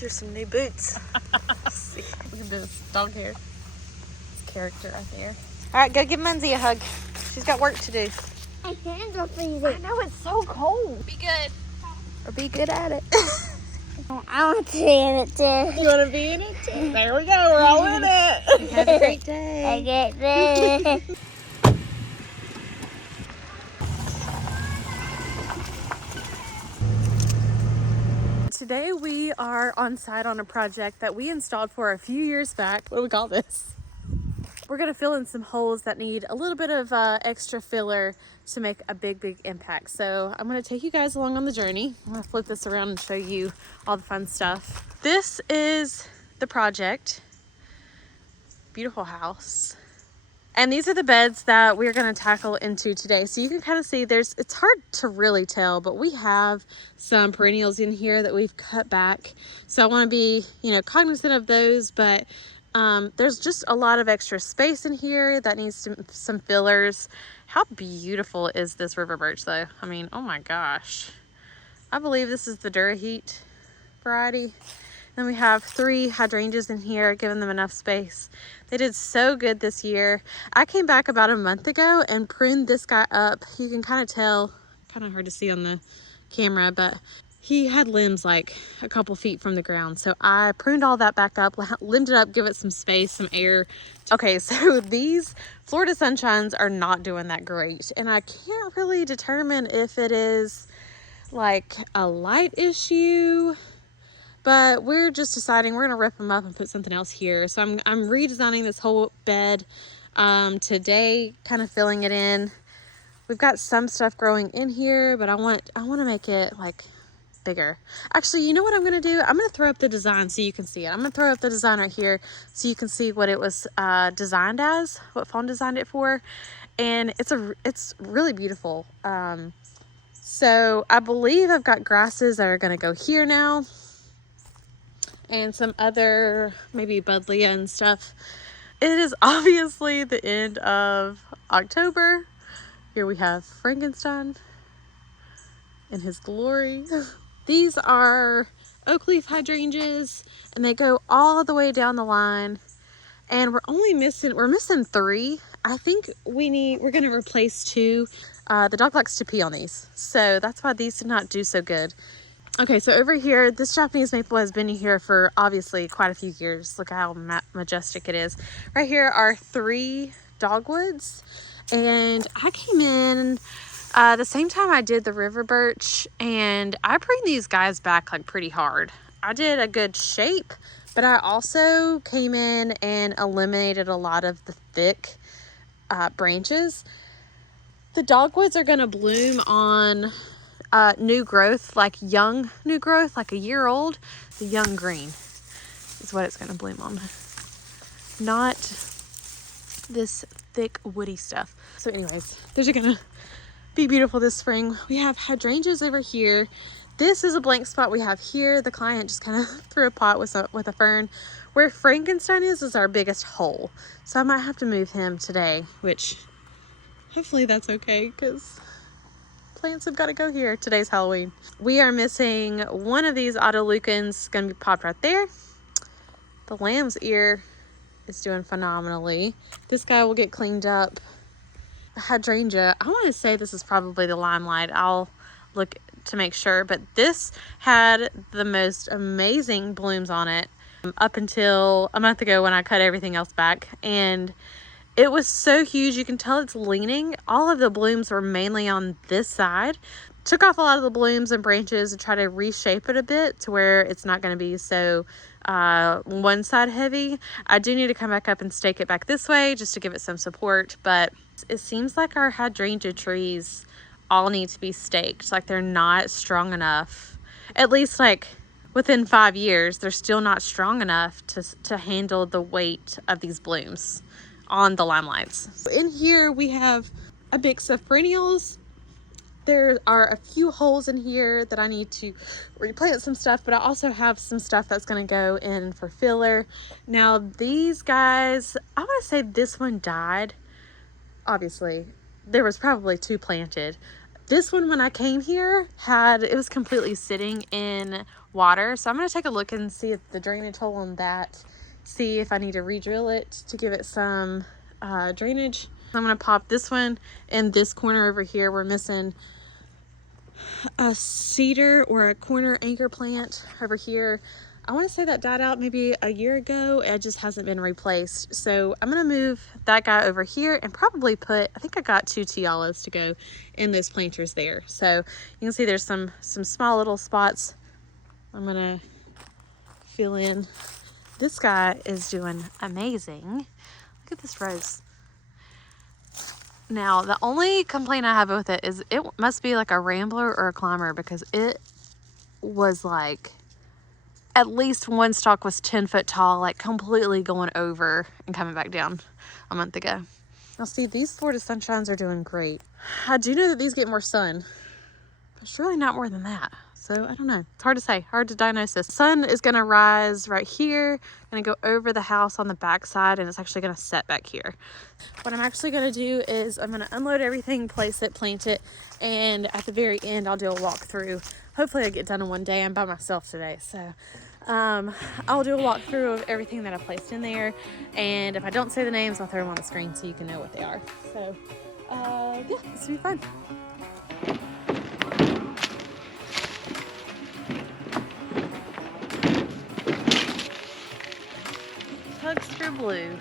Here's some new boots. Look at this dog hair. This character right there. All right, go give Munsey a hug. She's got work to do. My hands are freezing. I know, it's so cold. Be good. Or be good at it. I want to be in it too. You want to be in it too? There we go. We're all in it. Have a great I day. get this. Today we are on site on a project that we installed for a few years back. What do we call this? We're going to fill in some holes that need a little bit of extra filler to make a big impact. So I'm going to take you guys along on the journey. I'm going to flip this around and show you all the fun stuff. This is the project. Beautiful house. And these are the beds that we're going to tackle into today. So you can kind of see it's hard to really tell, but we have some perennials in here that we've cut back. So I want to be, cognizant of those, but there's just a lot of extra space in here that needs some fillers. How beautiful is this river birch though? I mean, oh my gosh. I believe this is the Duraheat variety. Then we have 3 hydrangeas in here, giving them enough space. They did so good this year. I came back about a month ago and pruned this guy up. You can kind of tell, kind of hard to see on the camera, but he had limbs like a couple feet from the ground. So I pruned all that back up, limbed it up, give it some space, some air. Okay, so these Florida Sunshines are not doing that great. And I can't really determine if it is like a light issue, but we're just deciding we're gonna rip them up and put something else here. So I'm redesigning this whole bed today, kind of filling it in. We've got some stuff growing in here, but I want to make it like bigger. Actually, you know what I'm gonna do? I'm gonna throw up the design so you can see it. I'm gonna throw up the design right here so you can see what it was designed as, what Fawn designed it for, and it's really beautiful. So I believe I've got grasses that are gonna go here now, and some other maybe buddleia and stuff. It is obviously the end of October. Here we have Frankenstein in his glory. These are oak leaf hydrangeas, and they go all the way down the line. And we're missing 3. I think we're gonna replace 2. The dog likes to pee on these, so that's why these did not do so good. Okay, so over here, this Japanese maple has been here for obviously quite a few years. Look how majestic it is. Right here are 3 dogwoods, and I came in the same time I did the river birch, and I pruned these guys back like pretty hard. I did a good shape, but I also came in and eliminated a lot of the thick branches. The dogwoods are gonna bloom on new growth, like young new growth, like a year old. The young green is what it's going to bloom on, not this thick woody stuff. So anyways, those are going to be beautiful this spring. We have hydrangeas over here. This is a blank spot we have here. The client just kind of threw a pot with a fern. Where Frankenstein is our biggest hole, so I might have to move him today, which hopefully that's okay, because plants have got to go here. Today's Halloween. We are missing one of these autoleucans. Gonna be popped right there. The lamb's ear is doing phenomenally. This guy will get cleaned up. The hydrangea, I want to say this is probably the Limelight. I'll look to make sure, but this had the most amazing blooms on it up until a month ago when I cut everything else back, and it was so huge. You can tell it's leaning. All of the blooms were mainly on this side. Took off a lot of the blooms and branches and try to reshape it a bit to where it's not going to be so one side heavy. I do need to come back up and stake it back this way just to give it some support, but it seems like our hydrangea trees all need to be staked. Like they're not strong enough. At least like within 5 years, they're still not strong enough to handle the weight of these blooms on the Limelights. In here we have a mix of perennials. There are a few holes in here that I need to replant some stuff, but I also have some stuff that's going to go in for filler. Now these guys, I want to say this one died. Obviously there was probably 2 planted. This one, when I came here, it was completely sitting in water. So I'm going to take a look and see the drainage hole on that. See if I need to re-drill it to give it some drainage. I'm going to pop this one in this corner over here. We're missing a cedar or a corner anchor plant over here. I want to say that died out maybe a year ago. It just hasn't been replaced. So I'm going to move that guy over here and probably I think I got 2 Tialas to go in those planters there. So you can see there's some small little spots I'm going to fill in. This guy is doing amazing. Look at this rose. Now, the only complaint I have with it is it must be like a rambler or a climber, because it was like, at least one stalk was 10 foot tall, like completely going over and coming back down a month ago. Now see, these Florida Sunshines are doing great. I do know that these get more sun, but it's really not more than that. So I don't know. It's hard to say, hard to diagnose this. Sun is gonna rise right here, gonna go over the house on the back side, and it's actually gonna set back here. What I'm actually gonna do is I'm gonna unload everything, place it, plant it, and at the very end, I'll do a walkthrough. Hopefully I get done in one day. I'm by myself today, so I'll do a walkthrough of everything that I placed in there, and if I don't say the names, I'll throw them on the screen so you can know what they are. So yeah, this will be fun. Huckster Blue.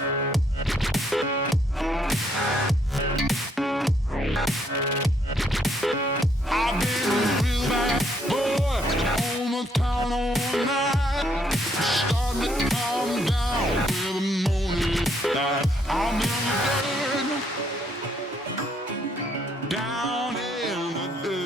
I've been a real bad boy on the town all night. Starting to calm down with the morning light. I'm in the dirt, down in the dirt.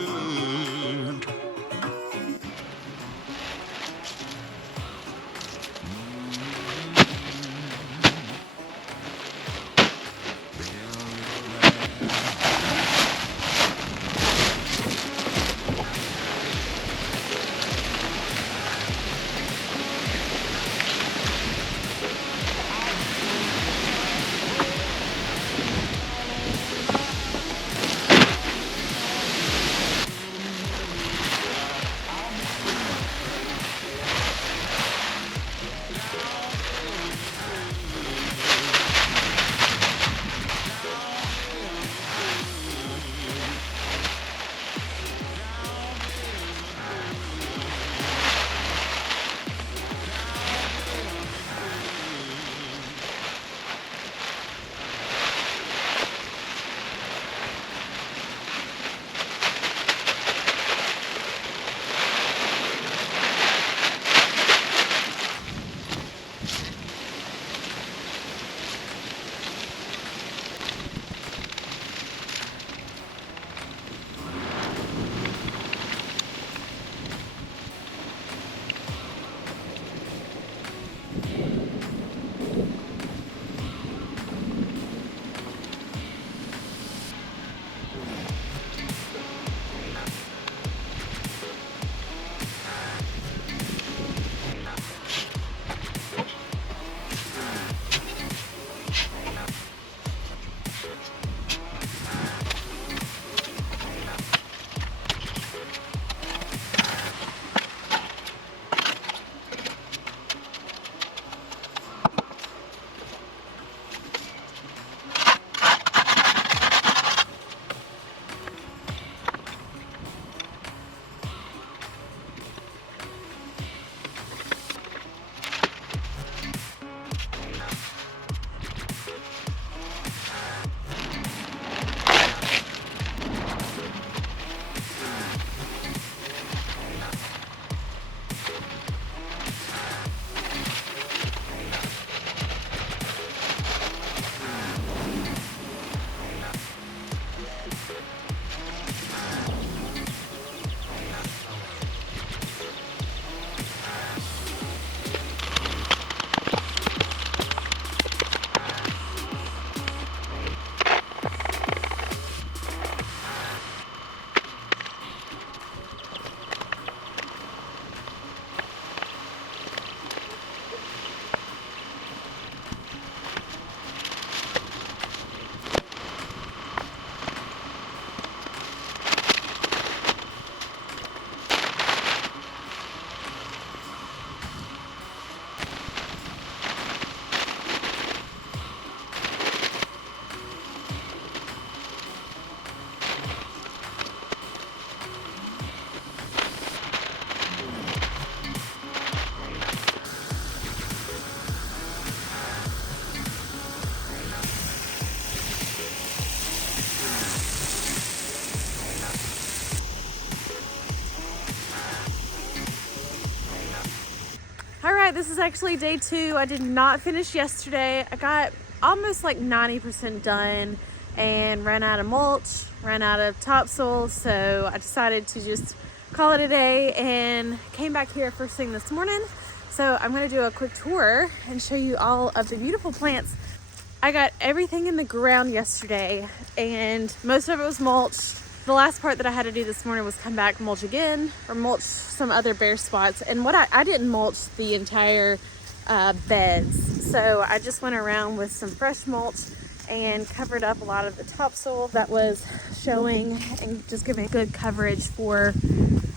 All right, this is actually day 2. I did not finish yesterday. I got almost like 90% done and ran out of mulch, ran out of topsoil, so I decided to just call it a day and came back here first thing this morning. So I'm gonna do a quick tour and show you all of the beautiful plants. I got everything in the ground yesterday and most of it was mulched. The last part that I had to do this morning was come back, mulch again, or mulch some other bare spots. And what I didn't mulch the entire beds. So I just went around with some fresh mulch and covered up a lot of the topsoil that was showing and just giving good coverage for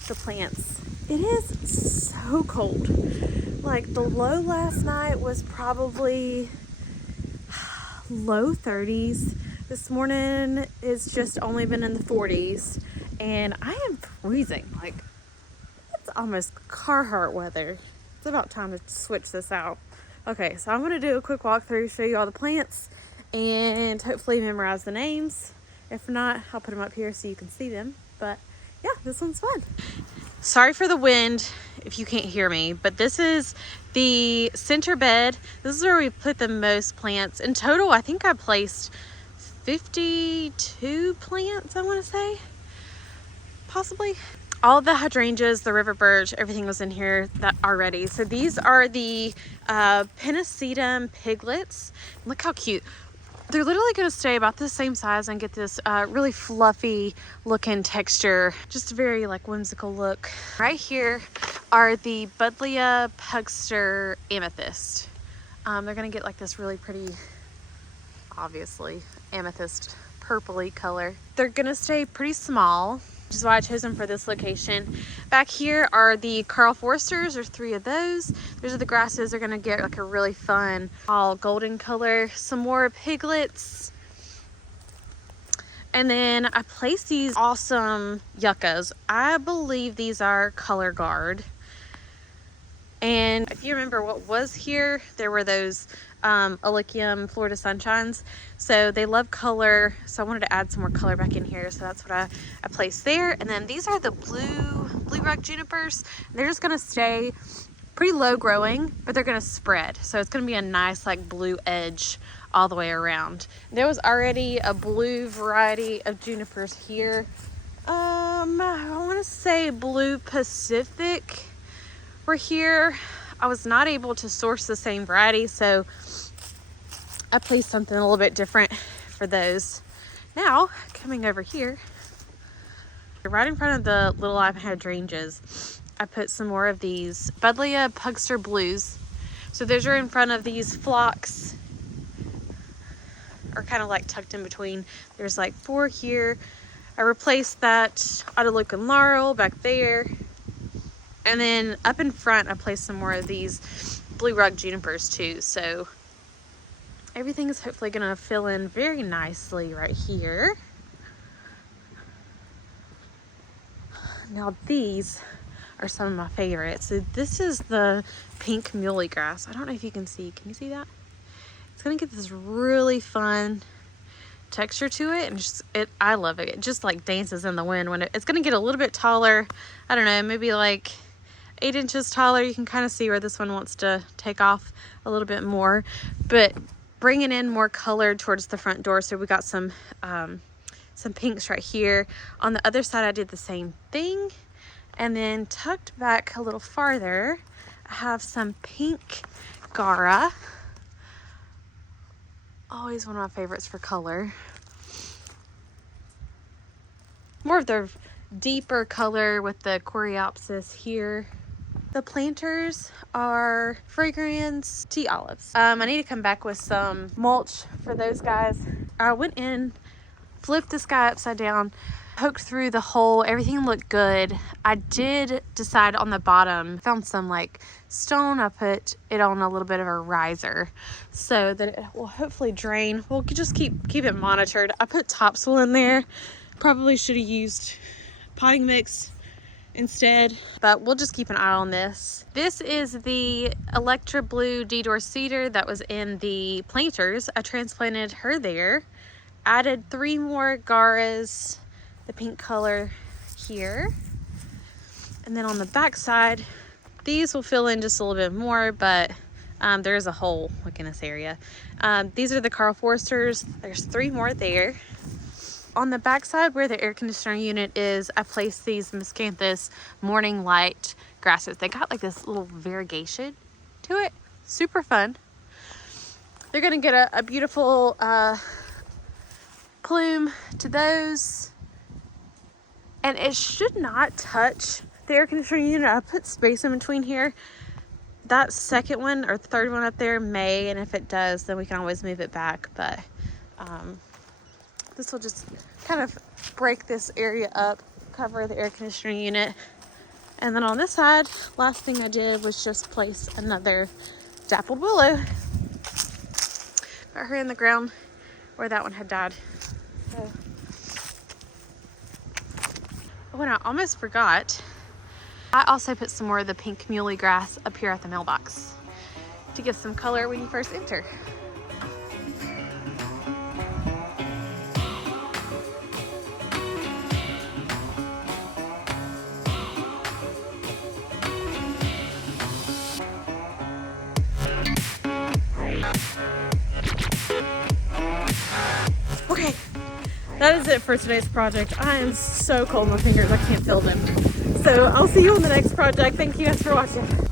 the plants. It is so cold. Like the low last night was probably low 30s. This morning it's just only been in the 40s and I am freezing. Like it's almost Carhartt weather. It's about time to switch this out Okay, so I'm gonna do a quick walkthrough, show you all the plants, and hopefully memorize the names. If not, I'll put them up here so you can see them. But yeah, this one's fun. Sorry for the wind if you can't hear me, but this is the center bed. This is where we put the most plants. In total, I think I placed 52 plants, I want to say, possibly. All the hydrangeas, the river birch, everything was in here that already. So these are the Pennisetum piglets. Look how cute. They're literally going to stay about the same size and get this really fluffy looking texture. Just a very like whimsical look. Right here are the Buddleia pugster amethyst. They're going to get like this really pretty, obviously, amethyst purpley color. They're going to stay pretty small, which is why I chose them for this location. Back here are the Carl Forsters. There's 3 of those. Those are the grasses. They're gonna get like a really fun all golden color. Some more piglets. And then I placed these awesome yuccas. I believe these are Color Guard. And if you remember what was here, there were those Alychium Florida Sunshines. So they love color. So I wanted to add some more color back in here. So that's what I placed there. And then these are the blue rug junipers. They're just gonna stay pretty low growing, but they're gonna spread. So it's gonna be a nice like blue edge all the way around. There was already a blue variety of junipers here. I wanna say Blue Pacific were here. I was not able to source the same variety, so I placed something a little bit different for those. Now, coming over here, right in front of the little live hydrangeas, I put some more of these Buddleia pugster blues. So those are in front of these phlox, or kind of like tucked in between. There's like 4 here. I replaced that Autoleucon laurel back there. And then up in front, I placed some more of these blue rug junipers too. So everything is hopefully gonna fill in very nicely right here. Now these are some of my favorites. So this is the pink muley grass. I don't know if you can see. Can you see that? It's gonna get this really fun texture to it, and I love it. It just like dances in the wind when it's gonna get a little bit taller. I don't know, maybe like 8 inches taller. You can kind of see where this one wants to take off a little bit more, but bringing in more color towards the front door. So we got some pinks right here. On the other side, I did the same thing, and then tucked back a little farther, I have some pink Gara. Always one of my favorites for color. More of the deeper color with the Coreopsis here. The planters are Fragrance Tea Olives. I need to come back with some mulch for those guys. I went in, flipped this guy upside down, poked through the hole. Everything looked good. I did decide on the bottom, found some like stone. I put it on a little bit of a riser so that it will hopefully drain. We'll just keep it monitored. I put topsoil in there. Probably should have used potting mix instead, but we'll just keep an eye on this. This is the Electra Blue Deodar Cedar that was in the planters. I transplanted her there, added 3 more Garas, the pink color here, and then on the back side, these will fill in just a little bit more, but there is a hole like in this area. These are the Carl Forsters. There's 3 more there. On the back side where the air conditioner unit is, I placed these Miscanthus Morning Light grasses. They got like this little variegation to it. Super fun. They're gonna get a beautiful plume to those. And it should not touch the air conditioner unit. I put space in between here. That second one or third one up there may, and if it does, then we can always move it back. But this will just kind of break this area up, cover the air conditioning unit. And then on this side, last thing I did was just place another dappled willow. Got her in the ground where that one had died. So. Oh, and I almost forgot. I also put some more of the pink muley grass up here at the mailbox. to give some color when you first enter. Okay, that is it for today's project. I am so cold in my fingers, I can't feel them. So I'll see you on the next project. Thank you guys for watching.